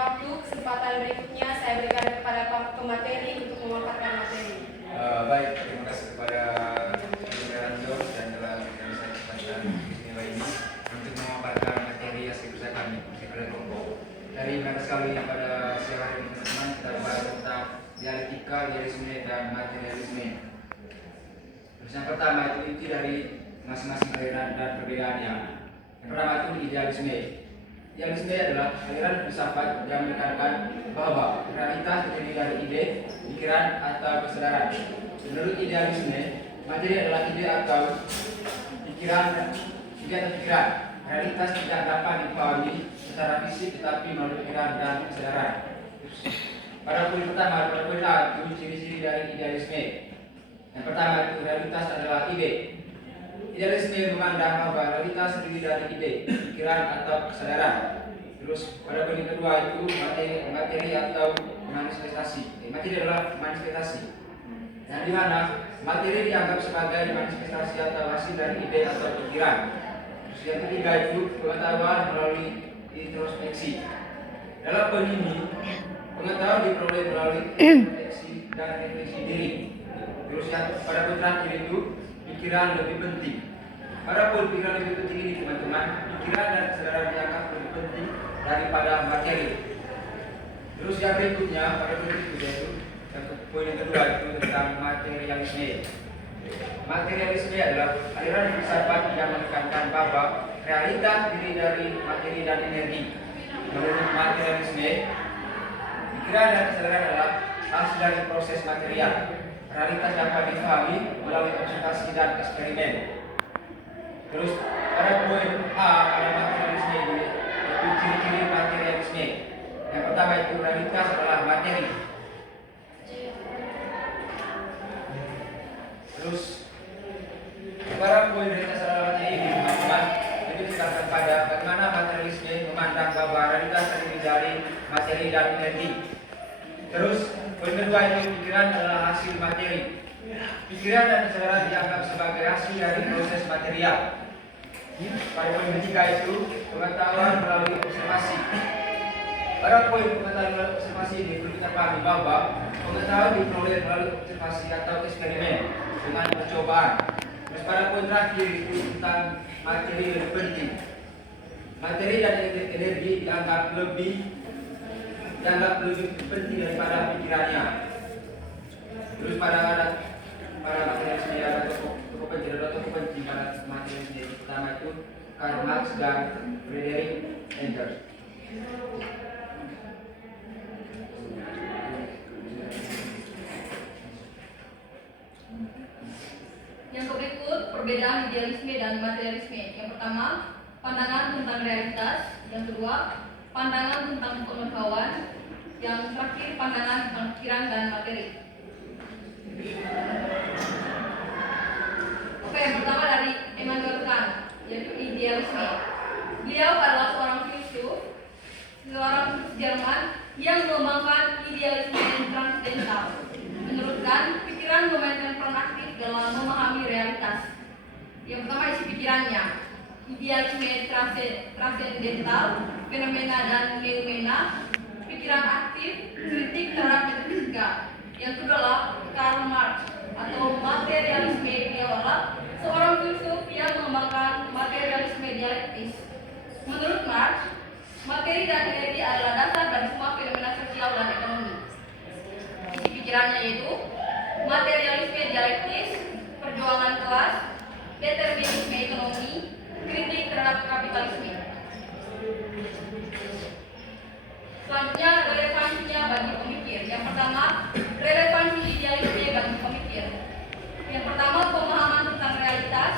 waktu, kesempatan berikutnya saya berikan kepada Pak Pemateri untuk memaparkan materi. Baik, terima kasih kepada Ibu Ranjo dan telah memberikan saya kesempatan istimewa ini untuk memaparkan materi hasil kerja kami di kelompok. Dari menarik sekali pada siang hari ini teman-teman, kita bahas tentang dialektika, idealisme dan materialisme. Terus yang pertama itu inti dari masing-masing aliran dan perbedaannya. Yang pertama itu idealisme. Idealisme adalah aliran filsafat yang menekankan bahwa realitas terdiri dari ide, pikiran, atau kesadaran. Menurut idealisme, materi adalah ide atau pikiran. Realitas tidak dapat dipahami secara fisik tetapi melalui pikiran dan kesadaran. Pada poin pertama, pada poin A itu ciri-ciri dari idealisme. Yang pertama itu realitas adalah ide. Idealisme memandang bahwa realitas terdiri dari ide, pikiran atau kesadaran. Terus pada poin kedua itu materi atau manifestasi. Materi adalah manifestasi. Yang dimana materi dianggap sebagai manifestasi atau hasil dari ide atau pikiran. Terus yang ketiga itu pengetahuan melalui introspeksi. Dalam poin ini pengetahuan diperoleh melalui introspeksi dan refleksi diri. Terus yang pada poin terakhir itu pikiran lebih penting. Pada poin pikiran lebih penting ini teman-teman, pikiran dan kesadaran dianggap lebih penting daripada materi. Terus yang berikutnya pada poin berikutnya itu poin yang kedua itu tentang materialisme. Materialisme adalah aliran filsafat yang menekankan bahwa realitas terdiri dari materi dan energi. Menurut materialisme, pikiran dan kesadaran adalah hasil dari proses material. Realitas dapat dipahami melalui observasi dan eksperimen. Terus pada poin A pada materialisme ini yaitu ciri-ciri materialisme. Yang pertama itu realitas adalah materi. Terus pada poin realitas adalah materi ini teman-teman itu dikatakan pada bagaimana materialisme memandang bahwa realitas terdiri dari materi dan energi. Terus poin kedua itu pikiran adalah hasil materi. Pikiran dan kesadaran dianggap sebagai hasil dari proses material. Pada poin ketiga itu pengetahuan melalui observasi. Pada poin pengetahuan melalui observasi ini perlu kita pahami bahwa pengetahuan diperoleh melalui observasi atau eksperimen dengan percobaan. Terus pada poin terakhir itu tentang materi lebih penting. Materi dan energi dianggap lebih penting daripada pikirannya. Terus pada materialisme ada tokoh penting pada materialisme. Pertama itu Karl Marx dan Friedrich Engels. Yang berikut perbedaan idealisme dan materialisme. Yang pertama, pandangan tentang realitas. Yang kedua, pandangan tentang pengetahuan. Yang terakhir, pandangan tentang pikiran dan materi. Oke, yang pertama dari Immanuel Kant, yaitu idealisme. Beliau adalah seorang filsuf Jerman yang mengembangkan idealisme transcendental. Menurut Kant, pikiran memainkan peran aktif dalam memahami realitas. Yang pertama isi pikirannya, idealisme transcendental, fenomena dan fenomena, pikiran aktif, kritik terhadap metafisika. Yang kedua adalah Karl Marx atau materialisme. Dia adalah seorang filsuf yang mengembangkan materialisme dialektis. Menurut Marx, materi dan energi adalah dasar dari semua fenomena sosial dan ekonomi. Isi pikirannya yaitu materialisme dialektis, perjuangan kelas, determinisme ekonomi, kritik terhadap kapitalisme. Selanjutnya relevansinya bagi pemikir. Yang pertama, relevansi idealisme bagi pemikir. Yang pertama, pemahaman tentang realitas,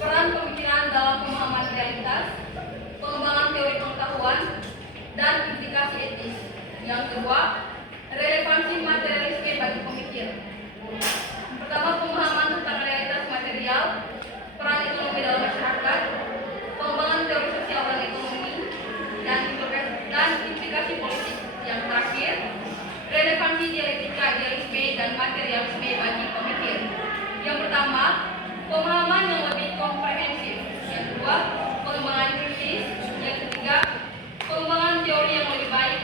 peran pemikiran dalam pemahaman realitas, pengembangan teori pengetahuan, dan implikasi etis. Yang kedua, relevansi materialisme bagi pemikir. Yang pertama, pemahaman tentang realitas material, peran ekonomi dalam masyarakat, pengembangan teori sosial dan ekonomi, dan implikasi politik. Yang terakhir, relevansi dialektika, idealisme, dan materialisme bagi pemikir. Yang pertama, pemahaman yang lebih komprehensif. Yang kedua, pengembangan kritis. Yang ketiga, pengembangan teori yang lebih baik.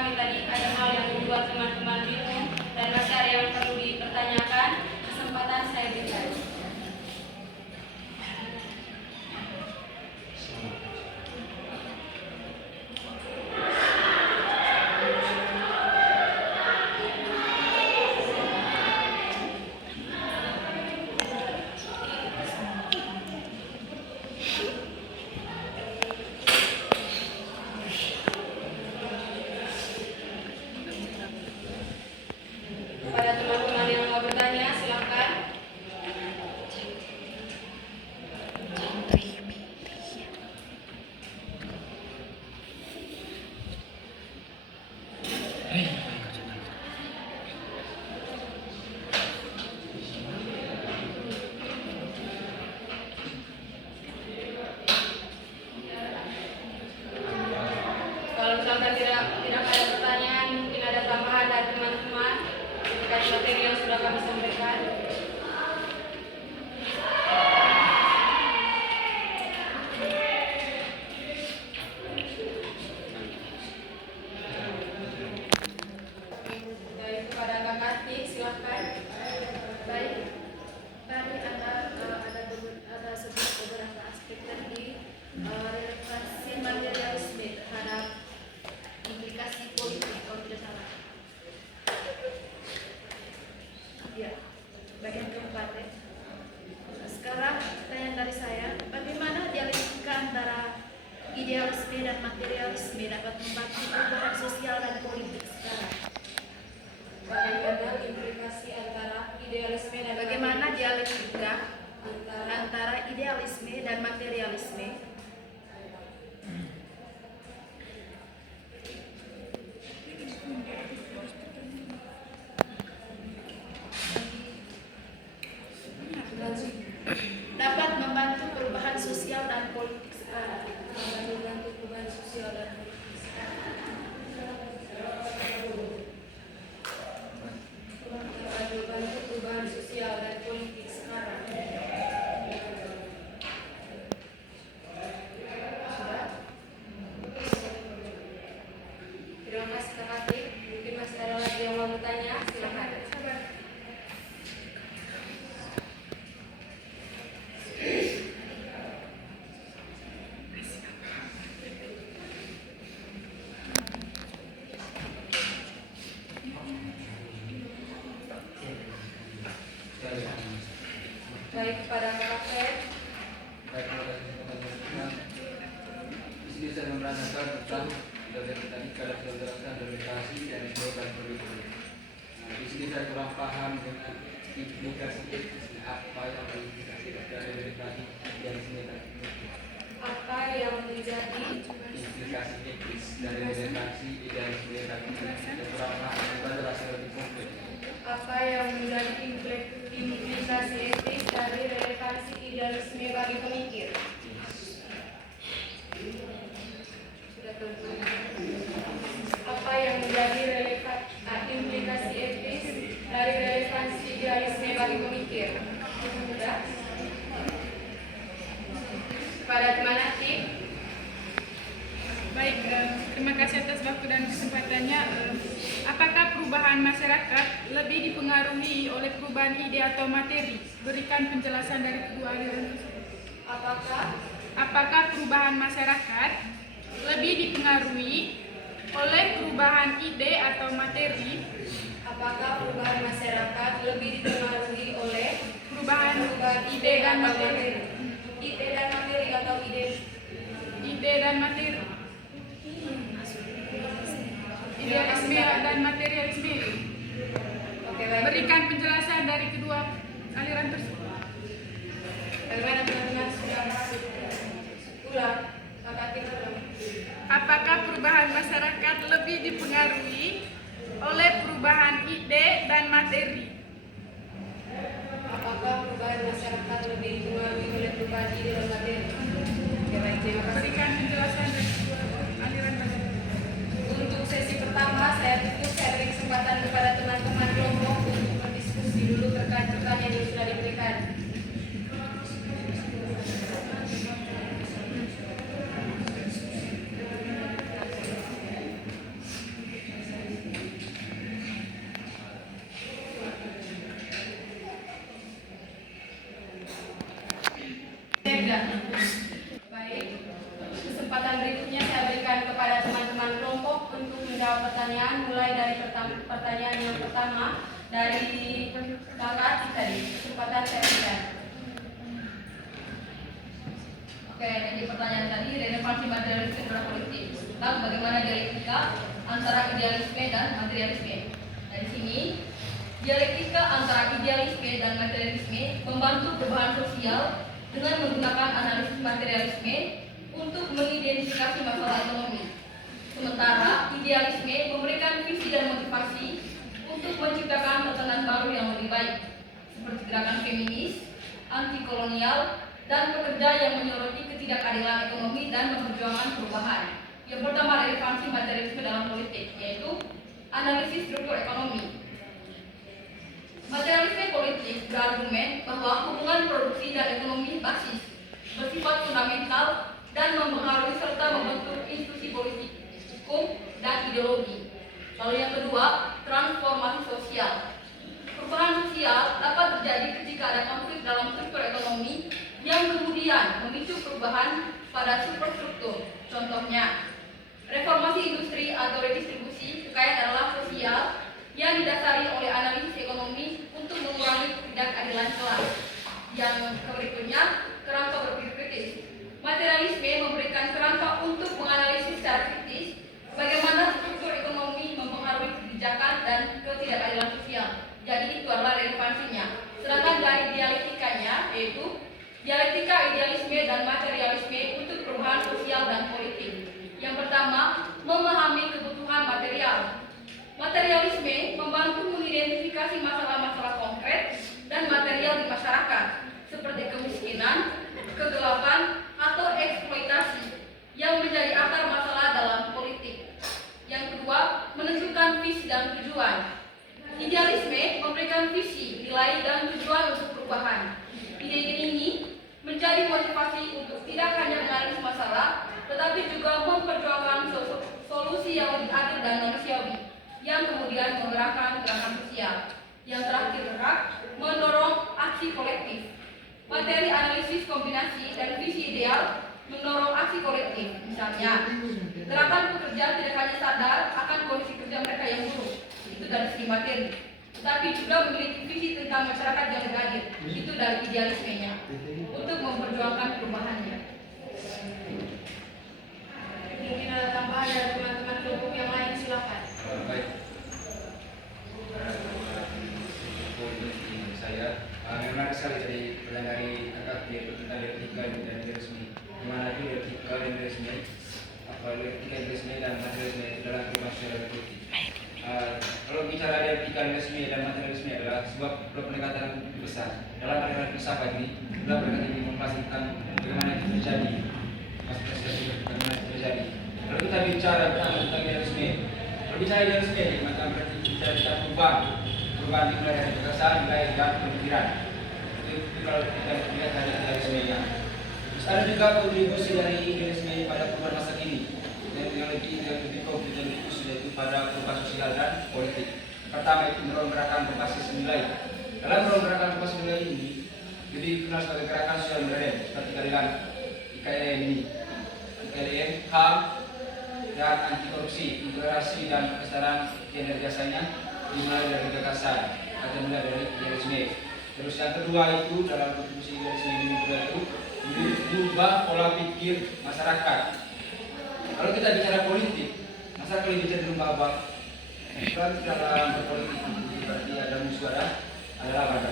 kami tadi ada hal yang membuat teman-teman bingung dan masih ada yang perlu dipertanyakan, kesempatan saya berikan. Pada teman-teman yang mau bertanya, silakan. Kalau misalkan tidak ada pertanyaan, mungkin ada tambahan dari teman-teman terkait materi yang sudah kami sampaikan. Baik, kepada Kak Karti, silakan. Baik, tadi ada sebuah beberapa aspek tadi relevansi materialisme terhadap implikasi politik kalau tidak salah. Ya, bagian keempat ya. Sekarang pertanyaan dari saya, bagaimana dialektika antara idealisme dan materialisme dapat membantu perubahan sosial dan politik sekarang? Bagaimana implikasi antara idealisme dan Bagaimana dialektika antara idealisme dan materialisme dapat membantu perubahan sosial dan politik sekarang? membantu perubahan sosial dan politik sekarang. Membantu perubahan sosial dan politik sekarang. Sudah? Terima kasih Kak Karti. Mungkin masih ada lagi yang mau bertanya, silakan. Baik, kepada Kak Fred. Baik, terima kasih teman-teman. Di sini saya menerangkan tentang dari tadi kalau sudah jelaskan orientasi dan dan kurikulum. Nah, di sini saya kurang paham dengan implikasi etis apa yang implikasi dari orientasi yang di sini tadi. Apa yang menjadi Implikasi etis dari orientasi idealisme tadi saya kurang paham. Kita jelaskan lebih konkret. apa yang menjadi implikasi etis dari relevansi idealisme bagi pemikir? Sudah tentu. Apa yang menjadi implikasi etis dari relevansi idealisme bagi pemikir? Sudah. Kepada teman aktif, Baik, terima kasih atas waktu dan kesempatannya. Apakah perubahan masyarakat lebih dipengaruhi oleh perubahan ide atau materi? Berikan penjelasan dari kedua aliran tersebut. Apakah perubahan masyarakat lebih dipengaruhi oleh perubahan ide atau materi? apakah perubahan masyarakat lebih dipengaruhi oleh Perubahan ide dan materi? Ide dan materi atau ide? ide dan materi. Idealisme dan materialisme. Oke, baik. Berikan penjelasan dari kedua aliran tersebut. Bagaimana teman-teman sudah ulang? Kakak kita ulang. Apakah perubahan masyarakat lebih dipengaruhi oleh perubahan ide dan materi? Apakah perubahan masyarakat lebih dipengaruhi oleh menjawab pertanyaan mulai dari pertanyaan yang pertama dari Kakak Ati tadi. Kesempatan saya berikan. Oke, jadi pertanyaan tadi relevansi materialisme dan politik tentang bagaimana dialektika antara idealisme dan materialisme. Dari sini, dialektika antara idealisme dan materialisme membantu perubahan sosial dengan menggunakan analisis materialisme untuk mengidentifikasi masalah ekonomi. Sementara idealisme memberikan visi dan motivasi untuk menciptakan tatanan baru yang lebih baik, seperti gerakan feminis, anti kolonial, dan pekerja yang menyoroti ketidakadilan ekonomi dan memperjuangkan perubahan. Yang pertama, relevansi materialisme dalam politik, yaitu analisis struktur ekonomi. Materialisme politik berargumen bahwa hubungan produksi dan ekonomi basis bersifat fundamental dan mempengaruhi serta membentuk institusi politik, hukum, dan ideologi. Lalu yang kedua, transformasi sosial. Perubahan sosial dapat terjadi ketika ada konflik dalam struktur ekonomi yang kemudian memicu perubahan pada superstruktur. Contohnya, reformasi industri atau redistribusi kekayaan adalah sosial yang didasari oleh analisis ekonomi untuk mengurangi ketidakadilan kelas. Yang berikutnya, kerangka berpikir kritis. Materialisme memberikan kerangka untuk menganalisis secara kritis bagaimana struktur ekonomi mempengaruhi kebijakan dan ketidakadilan sosial. Jadi itu adalah relevansinya. Sedangkan dari dialektikanya, yaitu dialektika idealisme dan materialisme untuk perubahan sosial dan politik. Yang pertama, memahami kebutuhan material. Materialisme membantu mengidentifikasi masalah-masalah konkret dan material di masyarakat, seperti kemiskinan, kegelapan, atau eksploitasi, yang menjadi akar masalah dalam politik. Yang kedua, menentukan visi dan tujuan. Idealisme memberikan visi, nilai, dan tujuan untuk perubahan. Ide-ide ini menjadi motivasi untuk tidak hanya menganalisis masalah, tetapi juga memperjuangkan solusi yang lebih adil dan manusiawi, yang kemudian menggerakkan gerakan sosial. Yang terakhir, mendorong aksi kolektif. Materi analisis kombinasi dan visi ideal mendorong aksi kolektif. Misalnya, gerakan pekerja tidak hanya sadar akan kondisi kerja mereka yang buruk, itu dari segi materi, tetapi juga memiliki visi tentang masyarakat yang lebih adil, itu dari idealismenya, untuk memperjuangkan perubahannya. Mungkin ada tambahan dari teman-teman kelompok yang lain, silakan. Baik. Saya menarik sekali dari pertanyaan dari kakak yaitu tentang dialektika dan idealisme. Di mana itu dialektika dan idealisme, dialektika idealisme dan materialisme itu dalam kehidupan sosial dan politik. Kalau bicara dialektika idealisme dan materialisme adalah sebuah pendekatan besar. Dalam aliran filsafat ini, dalam pendekatan ini membahas tentang bagaimana itu terjadi, bagaimana itu terjadi. Kalau kita bicara tentang idealisme, kalau bicara idealisme, maka berarti bicara tentang perubahan dimulai dari gagasan, nilai, dan pemikiran. Itu kalau kita lihat dari idealismenya. Terus ada juga kontribusi dari idealisme pada perubahan masa kini. Yang lebih konkret dan lebih khusus yaitu pada perubahan sosial dan politik. Pertama itu mendorong gerakan berbasis nilai. Dalam mendorong gerakan berbasis nilai ini, jadi dikenal sebagai gerakan sosial modern seperti aliran IKM ini, IKM, HAM, dan anti korupsi, integrasi dan kesetaraan gender biasanya dimulai dari gagasan atau dimulai dari idealisme. Terus yang kedua itu dalam kontribusi idealisme ini itu berubah pola pikir masyarakat. Kalau kita bicara politik, masyarakat lebih cenderung bahwa dalam berpolitik itu berarti ada musuh ada lawan.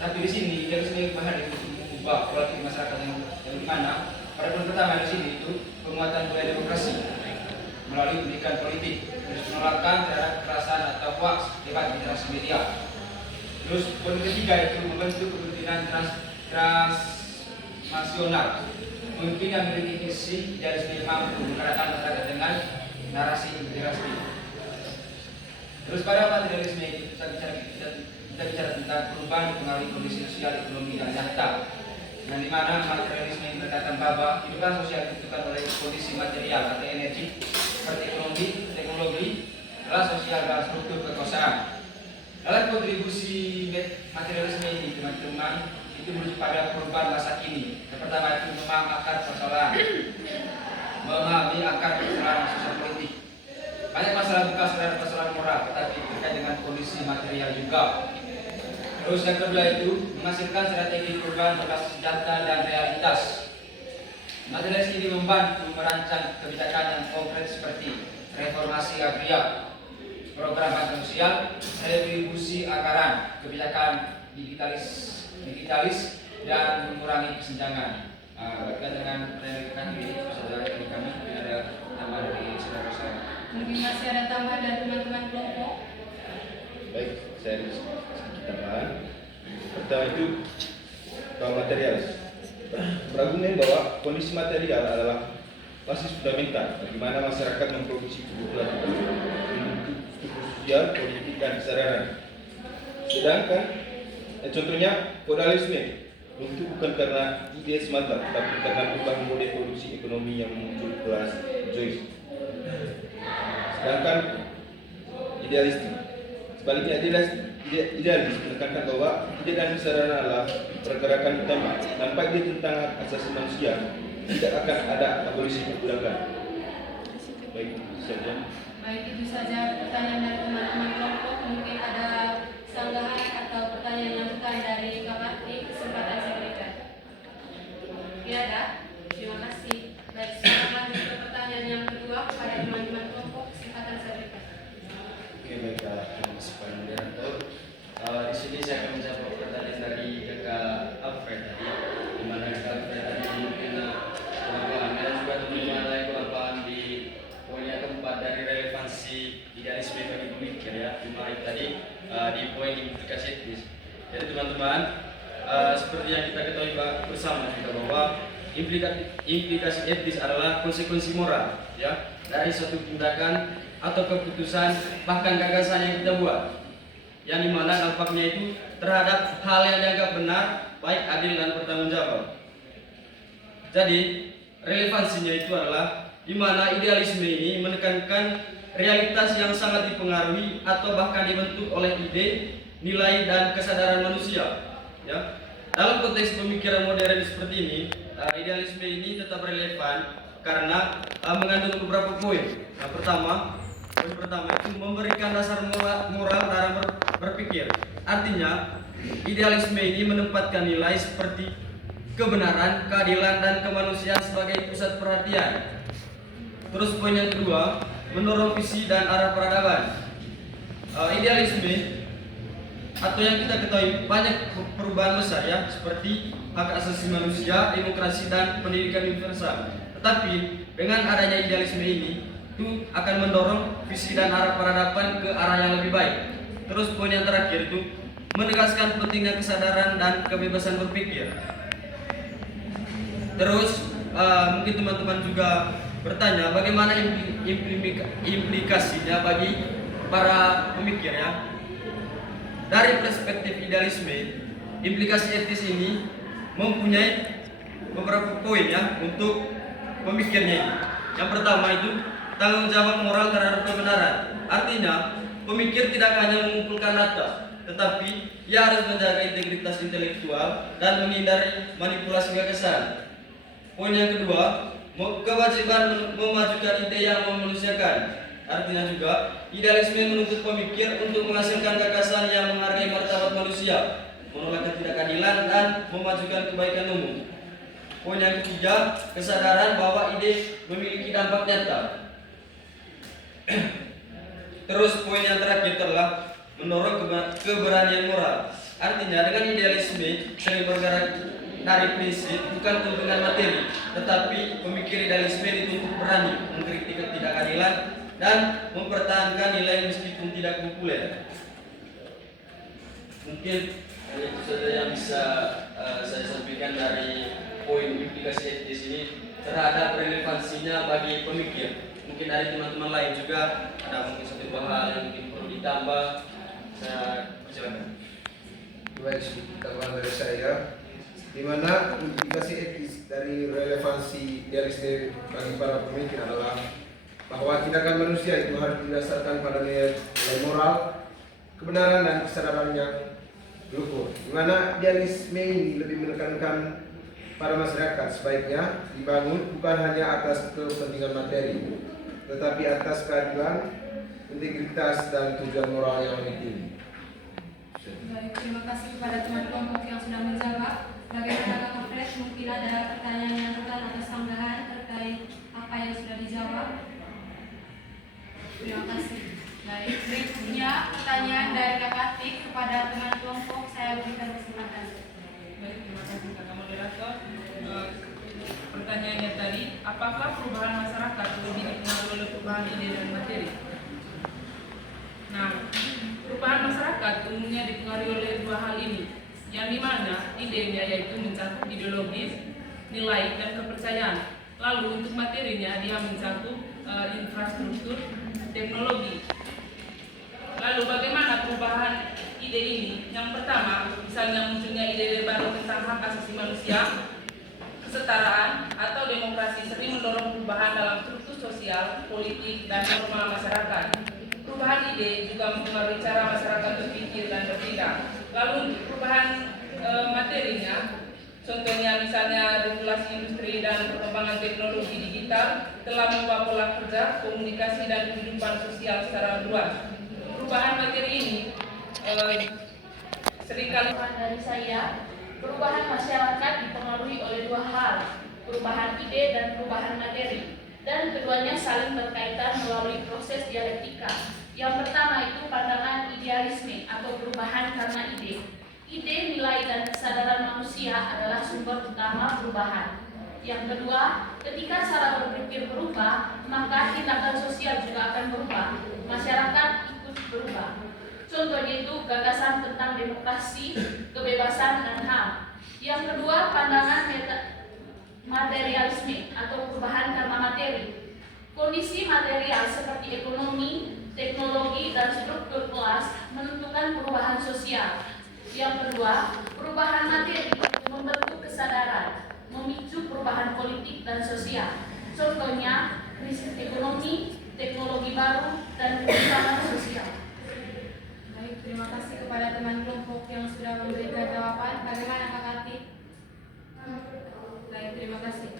Tapi di sini idealisme bahkan itu mengubah pola pikir masyarakat yang mana pada poin pertama di sini itu penguatan budaya demokrasi melalui pendidikan politik, terus penolakan terhadap kekerasan atau hoax lewat literasi media. Terus poin ketiga itu membentuk kepemimpinan transnasional. Pemimpin yang memiliki visi idealisme mampu menggerakkan masyarakat dengan narasi integrasi. Terus pada materialisme itu kita bicara tentang perubahan pengaruh kondisi sosial, ekonomi, dan nyata. Nah, di mana materialisme yang berkaitan bahwa kehidupan sosial ditentukan oleh kondisi material atau energi seperti ekonomi, teknologi, kelas sosial, dan struktur kekuasaan. Dalam kontribusi materialisme ini, teman-teman, itu menuju pada perubahan masa kini. Yang pertama itu memahami akar persoalan sosial politik. Banyak masalah bekas dan persoalan moral, tetapi terkait dengan kondisi material juga. Terus yang kedua itu menghasilkan strategi perubahan berbasis data dan realitas. Materi ini membantu merancang kebijakan yang konkret seperti reformasi agraria, program bantuan sosial, redistribusi anggaran, kebijakan digitalis dan mengurangi kesenjangan. Berkaitan dengan pendidikan ini, saudara kami ada tambahan dari saudara saya. Mungkin masih ada tambahan dari teman-teman kelompok. Baik, saya sedikit tambahan. Pertama itu bahwa materialis. Berargumen bahwa kondisi material adalah basis fundamental bagaimana masyarakat memproduksi kebutuhan sosial, politik, dan kesadaran. Sedangkan contohnya feudalisme itu bukan karena ide semata, tapi karena perubahan model produksi ekonomi yang muncul kelas Joyce. Sedangkan idealisme, sebaliknya idealis menekankan bahwa ide dan kesadaran adalah pergerakan utama. Tanpa ide tentang hak asasi manusia, tidak akan ada abolisi perbudakan. Baik, itu saja. Baik, itu saja pertanyaan dari teman-teman kelompok. Mungkin ada sanggahan atau pertanyaan lanjutan dari Bapak di kesempatan saya berikan. Tidak ada? Terima kasih. Baik, sekarang lanjut ke pertanyaan yang kedua pada teman-teman kelompok. Kesempatan saya berikan. Oke, baik, terima kasih Pak Moderator. Di sini saya akan menjawab pertanyaan dari Kakak Alfred tadi, di mana Kakak Alfred tadi mungkin kurang dan juga teman-teman lain kurang paham di poin yang keempat dari relevansi idealisme bagi pemikir ya, di mana itu tadi di poin implikasi etis. Jadi teman-teman, seperti yang kita ketahui bersama juga bahwa implikasi etis adalah konsekuensi moral ya dari suatu tindakan atau keputusan bahkan gagasan yang kita buat, yang dimana dampaknya itu terhadap hal yang dianggap benar, baik, adil, dan bertanggung jawab. Jadi relevansinya itu adalah dimana idealisme ini menekankan realitas yang sangat dipengaruhi atau bahkan dibentuk oleh ide, nilai, dan kesadaran manusia. Ya, dalam konteks pemikiran modern seperti ini, idealisme ini tetap relevan karena mengandung beberapa poin. Yang poin pertama itu memberikan dasar moral dalam berpikir. Artinya, idealisme ini menempatkan nilai seperti kebenaran, keadilan, dan kemanusiaan sebagai pusat perhatian. Terus poin yang kedua, mendorong visi dan arah peradaban. Idealisme atau yang kita ketahui banyak perubahan besar ya, seperti hak asasi manusia, demokrasi, dan pendidikan universal. Tetapi dengan adanya idealisme ini itu akan mendorong visi dan arah peradaban ke arah yang lebih baik. Terus poin yang terakhir itu menegaskan pentingnya kesadaran dan kebebasan berpikir. Terus mungkin teman-teman juga bertanya bagaimana implikasinya bagi para pemikir ya. Dari perspektif idealisme, implikasi etis ini mempunyai beberapa poin ya untuk pemikirnya ini. Yang pertama itu tanggung jawab moral terhadap kebenaran. Artinya, pemikir tidak hanya mengumpulkan data, tetapi ia harus menjaga integritas intelektual dan menghindari manipulasi gagasan. Poin yang kedua, kewajiban memajukan ide yang memanusiakan. Artinya juga, idealisme menuntut pemikir untuk menghasilkan gagasan yang menghargai martabat manusia, menolak ketidakadilan, dan memajukan kebaikan umum. Poin yang ketiga, kesadaran bahwa ide memiliki dampak nyata. Terus poin yang terakhir adalah mendorong keberanian moral. Artinya dengan idealisme sering bergerak dari prinsip bukan tuntunan materi, tetapi pemikir idealisme dituntut berani mengkritik ketidakadilan dan mempertahankan nilai meskipun tidak populer. Mungkin itu saja yang bisa saya sampaikan dari poin implikasi etis ini terhadap relevansinya bagi pemikir. Mungkin dari teman-teman lain juga ada mungkin satu hal yang mungkin perlu ditambah. Saya persilakan. Baik, tambahan dari saya, di mana implikasi etis dari relevansi idealisme bagi para pemikir adalah bahwa tindakan manusia itu harus didasarkan pada nilai moral, kebenaran, dan kesadaran yang luhur. Di mana idealisme ini lebih menekankan para masyarakat sebaiknya dibangun bukan hanya atas kepentingan materi, tetapi atas keadilan, integritas dan tujuan moral yang lebih tinggi. Baik, terima kasih kepada teman kelompok yang sudah menjawab. Bagaimana Kakak Fred? Mungkin ada pertanyaan yang atau sanggahan terkait apa yang sudah dijawab. Terima kasih. Baik, berikutnya pertanyaan dari Kakak Tik kepada teman kelompok. Saya berikan kesempatan. Baik, terima kasih kakak moderator. Pertanyaannya tadi, apakah perubahan masyarakat lebih dipengaruhi oleh perubahan ide dan materi? Nah, perubahan masyarakat umumnya dipengaruhi oleh dua hal ini, yang dimana idenya yaitu mencakup ideologis, nilai, dan kepercayaan. Lalu untuk materinya dia mencakup infrastruktur, teknologi. Lalu bagaimana perubahan ide ini? Yang pertama, misalnya munculnya ide baru tentang hak asasi manusia, kesetaraan, atau demokrasi sering mendorong perubahan dalam struktur sosial, politik, dan norma masyarakat. Perubahan ide juga mempengaruhi cara masyarakat berpikir dan bertindak. Lalu perubahan materinya, contohnya misalnya regulasi industri dan perkembangan teknologi digital telah mengubah pola kerja, komunikasi, dan kehidupan sosial secara luas. Perubahan materi ini seringkali Dari saya, perubahan masyarakat dipengaruhi oleh dua hal, perubahan ide dan perubahan materi, dan keduanya saling berkaitan melalui proses dialektika. Yang pertama itu pandangan idealisme atau perubahan karena ide. Ide, nilai, dan kesadaran manusia adalah sumber utama perubahan. Yang kedua, ketika cara berpikir berubah, maka tindakan sosial juga akan berubah. Masyarakat ikut berubah. Contohnya itu gagasan tentang demokrasi, kebebasan, dan HAM. Yang kedua, pandangan materialisme atau perubahan karena materi. Kondisi material seperti ekonomi, teknologi, dan struktur kelas menentukan perubahan sosial. Yang kedua, perubahan materi membentuk kesadaran, memicu perubahan politik dan sosial. Contohnya, krisis ekonomi, teknologi baru, dan ketimpangan sosial. Baik, terima kasih kepada teman kelompok yang sudah memberikan jawaban. Bagaimana Kak Ati? Baik, terima kasih.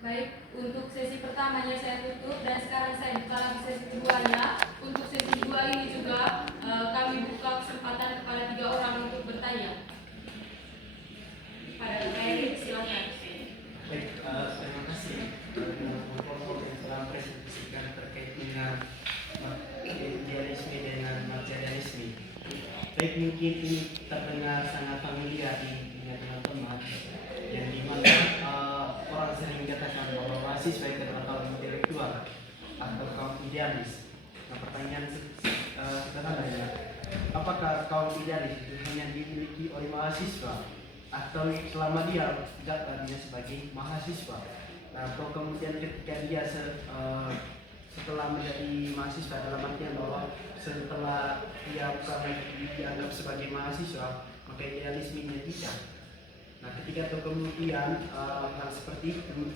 Baik, untuk sesi pertamanya saya tutup dan sekarang saya buka lagi sesi keduanya. Untuk sesi kedua ini juga kami buka kesempatan kepada 3 orang untuk bertanya. Pada Kak Eri, silakan. Baik, terima kasih kelompok yang telah presentasikan terkait dengan idealisme dengan materialisme. Baik, mungkin ini terdengar sangat familiar di teman-teman, yang dimana orang sering mengatakan bahwa mahasiswa itu adalah kaum intelektual atau kaum idealis. Nah, pertanyaan sederhananya, apakah kaum idealis itu hanya dimiliki oleh mahasiswa atau selama dia daftarnya sebagai mahasiswa, atau kemudian ketika dia setelah menjadi mahasiswa, dalam artian bahwa setelah dia bukan dianggap sebagai mahasiswa maka idealismenya tidak. Nah, ketika itu kemudian hal seperti itu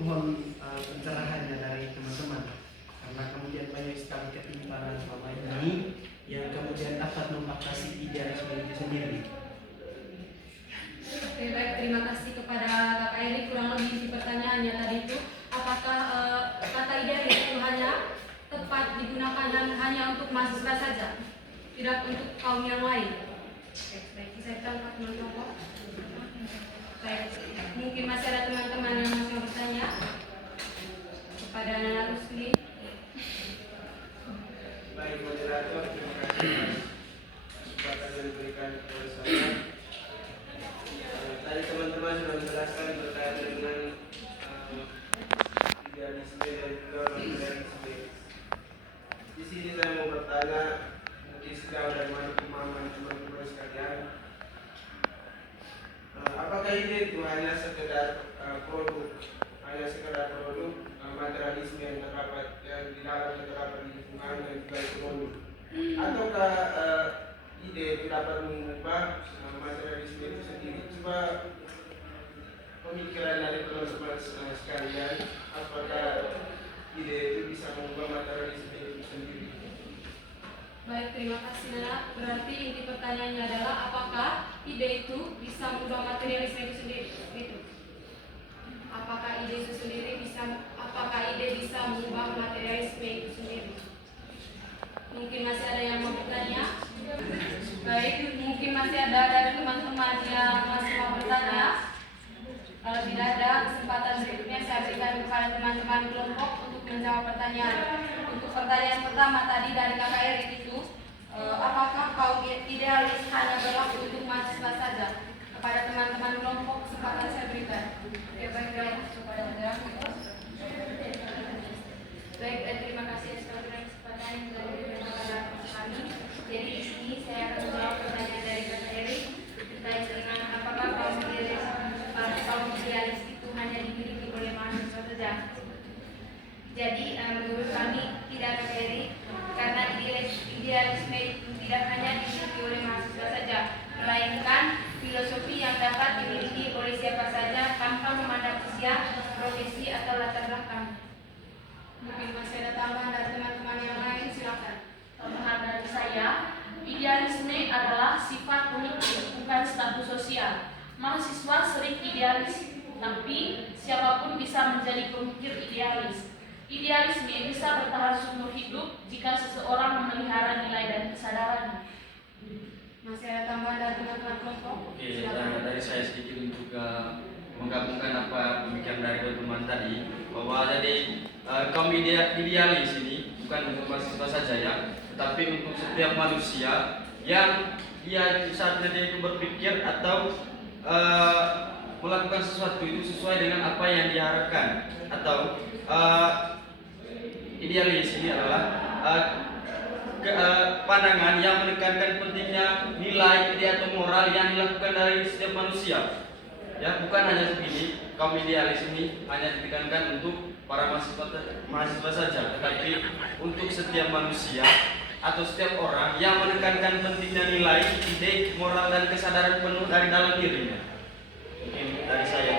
mohon pencerahannya dari teman-teman, karena kemudian banyak sekali ketimpangan selama ini yang kemudian dapat membatasi idealisme itu sendiri. Oke, baik, terima kasih kepada Kakak Eri. Kurang lebih di pertanyaannya tadi itu, apakah kata idealis itu hanya tepat digunakan hanya untuk mahasiswa saja, tidak untuk kaum yang lain? Oke, baik, saya tangkap teman-teman. Baik, mungkin masih ada teman-teman yang masih mau bertanya kepada Nana Rusli. Baik, moderator, terima kasih atas kesempatan yang diberikan kepada saya. Tadi teman-teman sudah menjelaskan berkaitan dengan idealisme dan juga materialisme. Di sini saya mau bertanya, mungkin sejauh dari mana pemahaman teman-teman sekalian, apakah ide itu hanya sekedar produk, materialisme yang terdapat yang di dalamnya terdapat di lingkungan dan juga ekonomi, ataukah ide itu dapat mengubah materialisme itu sendiri? Coba pemikiran dari teman-teman sekalian, apakah ide itu bisa mengubah materialisme itu sendiri? Baik, terima kasih Nana. Berarti inti pertanyaannya adalah apakah ide itu bisa mengubah materialisme itu sendiri? Itu. apakah ide bisa mengubah materialisme itu sendiri? Mungkin masih ada yang mau bertanya? Baik, mungkin masih ada dari teman-teman yang masih mau bertanya. Kalau tidak ada, kesempatan berikutnya saya berikan kepada teman-teman kelompok untuk menjawab pertanyaan. Untuk pertanyaan pertama tadi dari Kakak Erik itu, apakah kaum idealis hanya berlaku untuk mahasiswa saja? Kepada teman-teman kelompok, kesempatan saya berikan. Ya, baik, kepada Anda. Baik, terima kasih atas kesempatan yang telah diberikan kepada kami. Jadi di sini saya akan menjawab pertanyaan dari Kakak Erik terkait dengan apakah kaum idealis itu hanya dimiliki oleh mahasiswa saja. Jadi menurut kami tidak, Kakak Erik, karena idealisme itu tidak hanya dimiliki oleh mahasiswa saja, melainkan filosofi yang dapat dimiliki oleh siapa saja tanpa memandang usia, profesi atau latar belakang. Mungkin masih ada tambahan dari teman-teman yang lain, silakan. Tambahan dari saya, idealisme adalah sifat unik, bukan status sosial. Mahasiswa sering idealis, tapi siapapun bisa menjadi pemikir idealis. Idealisme bisa bertahan seumur hidup jika seseorang memelihara nilai dan kesadarannya. Masih ada tambahan dari teman-teman kelompok? Oke, dari saya sedikit untuk menggabungkan apa pemikiran dari teman tadi, bahwa jadi kaum idealis ini bukan untuk mahasiswa saja ya, tetapi untuk setiap manusia yang dia saatnya dia itu berpikir atau melakukan sesuatu itu sesuai dengan apa yang diharapkan, atau idealis ini adalah pandangan yang menekankan pentingnya nilai, ide atau moral yang dilakukan dari setiap manusia. Ya, bukan hanya begini, kaum idealis ini hanya ditekankan untuk para mahasiswa saja, tetapi untuk setiap manusia atau setiap orang yang menekankan pentingnya nilai, ide, moral dan kesadaran penuh dari dalam dirinya. Mungkin dari saya